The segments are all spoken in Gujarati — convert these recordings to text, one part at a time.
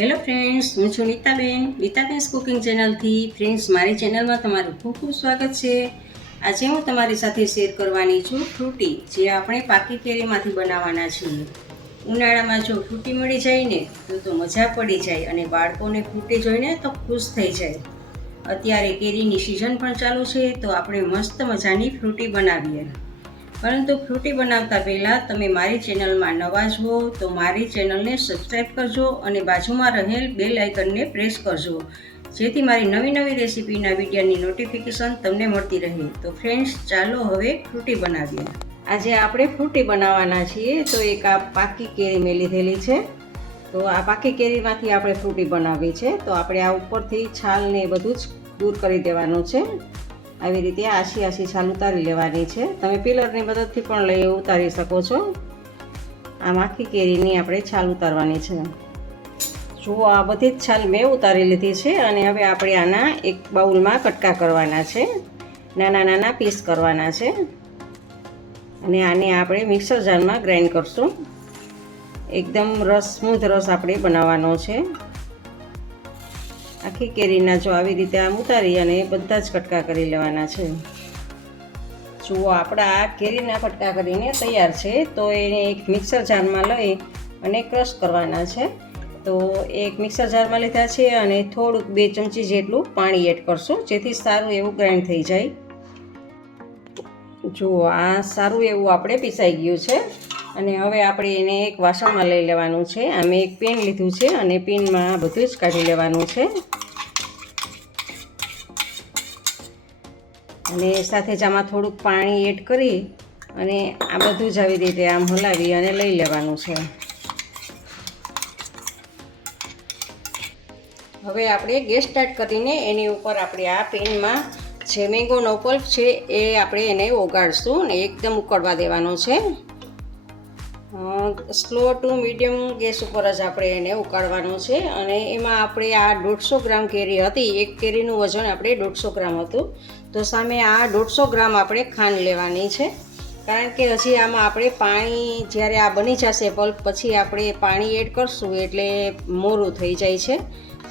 હેલો ફ્રેન્ડ્સ, હું છું નીતાબેન કુકિંગ ચેનલથી. ફ્રેન્ડ્સ, મારી ચેનલમાં તમારું ખૂબ ખૂબ સ્વાગત છે. આજે હું તમારી સાથે શેર કરવાની છું ફ્રૂટી, જે આપણે પાકી કેરીમાંથી બનાવવાના છીએ. ઉનાળામાં જો ફ્રૂટી મળી જાય ને તો મજા પડી જાય અને બાળકોને ફ્રૂટી જોઈને તો ખુશ થઈ જાય. અત્યારે કેરીની સિઝન પણ ચાલુ છે, તો આપણે મસ્ત મજાની ફ્રૂટી બનાવીએ. પરંતુ ફ્રૂટી બનાવતા પહેલાં તમે મારી ચેનલમાં નવા છો તો મારી ચેનલને સબસ્ક્રાઈબ કરજો અને બાજુમાં રહેલ બેલ આઇકનને પ્રેસ કરજો, જેથી મારી નવી નવી રેસીપીના વિડીયોની નોટિફિકેશન તમને મળતી રહે. તો ફ્રેન્ડ્સ, ચાલો હવે ફ્રૂટી બનાવીએ. આજે આપણે ફ્રૂટી બનાવવાના છીએ. તો એક આ પાકી કેરી મેં લીધેલી છે. તો આ પાકી કેરીમાંથી આપણે ફ્રૂટી બનાવવી છે. તો આપણે આ ઉપરથી છાલ ને બધું જ દૂર કરી દેવાનું છે. આવી રીતે આછી છાલ ઉતારી લેવાની છે. તમે પિલરની મદદથી પણ લઈ ઉતારી શકો છો. આમ આખી કેરીની આપણે છાલ ઉતારવાની છે. જુઓ, આ બધી જ છાલ મેં ઉતારી લીધી છે. અને હવે આપણે આના એક બાઉલમાં કટકા કરવાના છે, નાના નાના પીસ કરવાના છે. અને આને આપણે મિક્સર જારમાં ગ્રાઇન્ડ કરશું. એકદમ સ્મૂથ રસ આપણે બનાવવાનો છે. આખી કેરીના જો આવી રીતે આમ ઉતારી અને બધા જ કટકા કરી લેવાના છે. જુઓ, આપણા આ કેરીના કટકા કરીને તૈયાર છે. તો એને એક મિક્સર જારમાં લઈ અને ક્રશ કરવાના છે. તો એક મિક્સર જારમાં લીધા છે અને થોડુંક 2 ચમચી જેટલું પાણી એડ કરશું, જેથી સારું એવું ગ્રાઇન્ડ થઈ જાય. જુઓ, આ સારું એવું આપણે પીસાઈ ગયું છે. અને હવે આપણે એને એક વાસણમાં લઈ લેવાનું છે. આ મેં એક પેન લીધું છે અને પેનમાં બધું જ કાઢી લેવાનું છે. અને સાથે જ આમાં થોડુંક પાણી એડ કરી અને આ બધું જ આવી રીતે આમ હલાવી અને લઈ લેવાનું છે. હવે આપણે ગેસ સ્ટાર્ટ કરીને એની ઉપર આપણે આ પેનમાં જે મેંગોનો પલ્પ છે એ આપણે એને ઓગાળશું અને એકદમ ઉકળવા દેવાનો છે. સ્લો ટુ મીડિયમ ગેસ ઉપર જ આપણે એને ઉકાળવાનું છે. અને એમાં આપણે આ 150 ગ્રામ કેરી હતી. એક કેરીનું વજન આપણે 150 ગ્રામ હતું. તો સામે આ 150 ગ્રામ આપણે ખાંડ લેવાની છે. કારણ કે હજી આમાં આપણે પાણી, જ્યારે આ બની જશે પલ્પ પછી આપણે પાણી એડ કરશું એટલે મોરું થઈ જાય છે.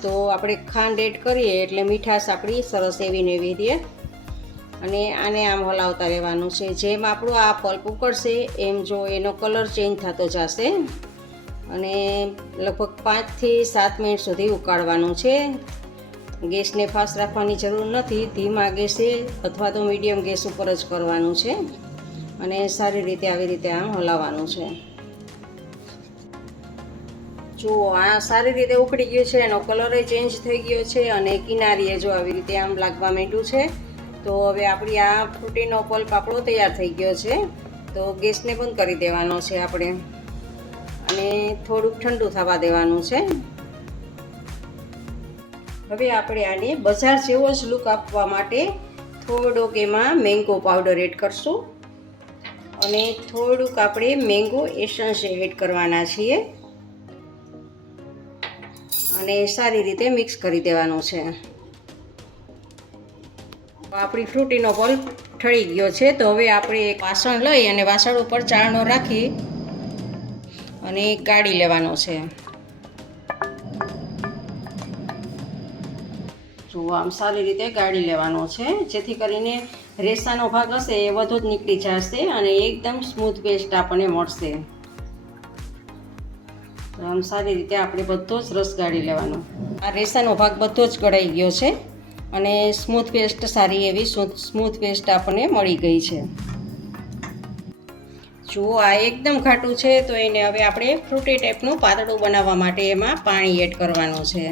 તો આપણે ખાંડ એડ કરીએ એટલે મીઠાશ આપણી સરસ એવી ને એવી રહે. અને આને આમ હલાવતા રહેવાનું છે. જેમ આપણું આ પલ્પ ઉકળશે એમ જો એનો કલર ચેન્જ થતો જશે. અને લગભગ 5 થી 7 મિનિટ સુધી ઉકાળવાનું છે. ગેસને ફાસ્ટ રાખવાની જરૂર નથી, ધીમા ગેસે અથવા તો મીડિયમ ગેસ ઉપર જ કરવાનું છે. અને સારી રીતે આવી રીતે આમ હલાવવાનું છે. જુઓ, આ સારી રીતે ઉકળી ગયું છે, એનો કલર ચેન્જ થઈ ગયો છે અને કિનારીએ જો આવી રીતે આમ લાગવા માંડ્યું છે. તો હવે આપણી આ ફ્રૂટીનો પલ્પ આપણો તૈયાર થઈ ગયો છે. તો ગેસને બંધ કરી દેવાનો છે આપણે અને થોડુંક ઠંડુ થવા દેવાનું છે. હવે આપણે આને બજાર જેવો જ લુક આપવા માટે થોડોક એમાં મેંગો પાવડર એડ કરશું અને થોડુંક આપણે મેંગો એસન્સ એડ કરવાના છીએ અને સારી રીતે મિક્સ કરી દેવાનું છે. આપણી ફ્રૂટીનો પલ્પ ઠળી ગયો છે. તો હવે આપણે એક વાસણ લઈ અને વાસણ ઉપર ચાળનો રાખી અને ગાળી લેવાનો છે. જો આમ સારી રીતે ગાળી લેવાનો છે, જેથી કરીને રેસાનો ભાગ હશે એ બધો જ નીકળી જશે અને એકદમ સ્મૂથ પેસ્ટ આપણને મળશે. તો આમ સારી રીતે આપણે બધો જ રસ ગાળી લેવાનો. આ રેસાનો ભાગ બધો જ ગળાઈ ગયો છે અને સ્મૂથ પેસ્ટ, સારી એવી સ્મૂથ પેસ્ટ આપણને મળી ગઈ છે. જુઓ, આ એકદમ ઘાટું છે. તો એને હવે આપણે ફ્રૂટી ટાઈપનું પાતળું બનાવવા માટે એમાં પાણી એડ કરવાનું છે.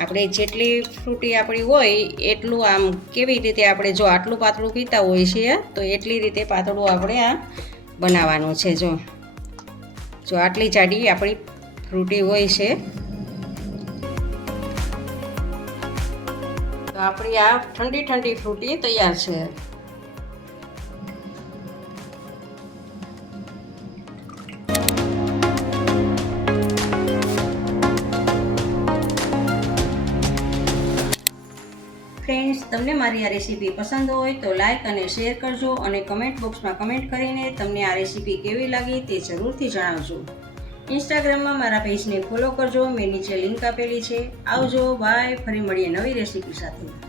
આપણે જેટલી ફ્રૂટી આપણી હોય એટલું આમ કેવી રીતે આપણે જો આટલું પાતળું પીતા હોય છીએ તો એટલી રીતે પાતળું આપણે આ બનાવવાનું છે. જો આટલી જાડી આપણી ફ્રૂટી હોય છે. તો આપણી આ ઠંડી ઠંડી ફ્રૂટી તૈયાર છે. ફ્રેન્ડ્સ, તમને મારી આ રેસીપી પસંદ હોય તો લાઈક અને શેર કરજો અને કમેન્ટ બોક્સમાં કમેન્ટ કરીને તમને આ રેસીપી કેવી લાગી તે જરૂરથી જણાવજો. ઇન્સ્ટાગ્રામમાં મારા પેજને ફોલો કરજો, મેં નીચે લિંક આપેલી છે. આવજો, બાય. ફરી મળીએ નવી રેસીપી સાથે.